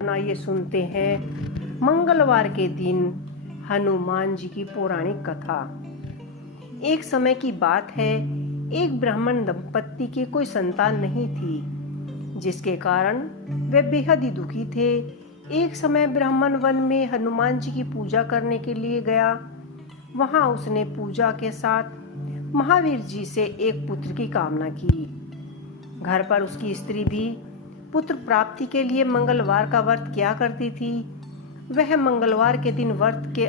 आइए सुनते हैं मंगलवार के दिन हनुमान जी की पौराणिक कथा। एक समय की बात है, एक ब्राह्मण दंपत्ति की कोई संतान नहीं थी, जिसके कारण वे बेहद ही दुखी थे। एक समय ब्राह्मण वन में हनुमान जी की पूजा करने के लिए गया। वहां उसने पूजा के साथ महावीर जी से एक पुत्र की कामना की। घर पर उसकी स्त्री भी पुत्र प्राप्ति के लिए मंगलवार का व्रत किया करती थी। वह मंगलवार के दिन व्रत के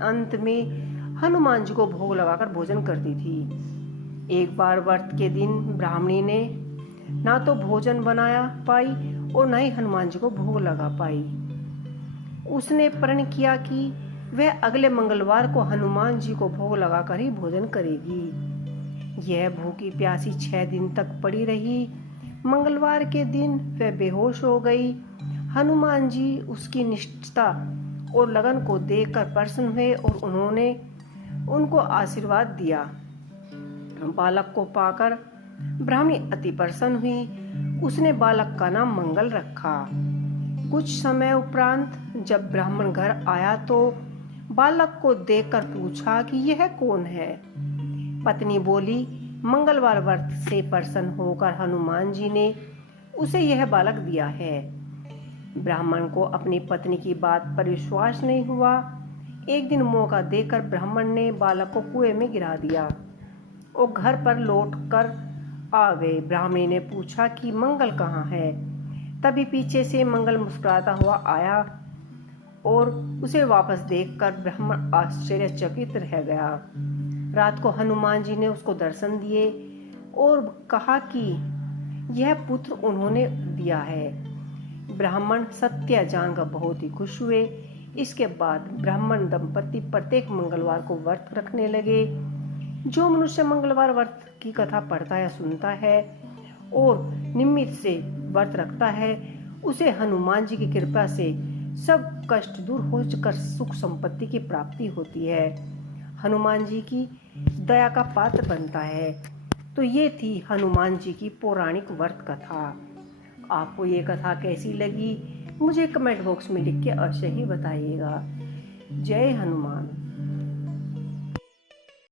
अंत में हनुमान जी को भोग लगाकर भोजन करती थी। एक बार व्रत के दिन ब्राह्मणी ने ना तो भोजन बनाया पाई और न ही हनुमान जी को भोग लगा पाई। उसने प्रण किया कि वह अगले मंगलवार को हनुमान जी को भोग लगाकर ही भोजन करेगी। यह भूखी प्यासी 6 दिन तक पड़ी रही। मंगलवार के दिन वह बेहोश हो गई। हनुमान जी उसकी निष्ठा और लगन को देखकर प्रसन्न हुए और उन्होंने उनको आशीर्वाद दिया। बालक को पाकर ब्राह्मणी अति प्रसन्न हुई। उसने बालक का नाम मंगल रखा। कुछ समय उपरांत जब ब्राह्मण घर आया तो बालक को देखकर पूछा कि यह कौन है। पत्नी बोली, मंगलवार व्रत से प्रसन्न होकर हनुमान जी ने उसे यह बालक दिया है। ब्राह्मण को अपनी पत्नी की बात पर विश्वास नहीं हुआ। एक दिन मौका देकर ब्राह्मण ने बालक को कुएं में गिरा दिया और घर पर लौट कर आ गए। ब्राह्मणी ने पूछा कि मंगल कहाँ है। तभी पीछे से मंगल मुस्कुराता हुआ आया और उसे वापस देखकर ब्राह्मण आश्चर्यचकित रह गया। रात को हनुमान जी ने उसको दर्शन दिए और कहा कि यह पुत्र उन्होंने दिया है। ब्राह्मण सत्य जानकर बहुत ही खुश हुए। इसके बाद ब्राह्मण दंपति प्रत्येक मंगलवार को व्रत रखने लगे। जो मनुष्य मंगलवार व्रत की कथा पढ़ता या सुनता है और नियमित से व्रत रखता है, उसे हनुमान जी की कृपा से सब कष्ट दूर होकर सुख संपत्ति की प्राप्ति होती है, हनुमान जी की दया का पात्र बनता है। तो ये थी हनुमान जी की पौराणिक व्रत कथा। आपको ये कथा कैसी लगी मुझे कमेंट बॉक्स में लिख के अवश्य ही बताइएगा। जय हनुमान।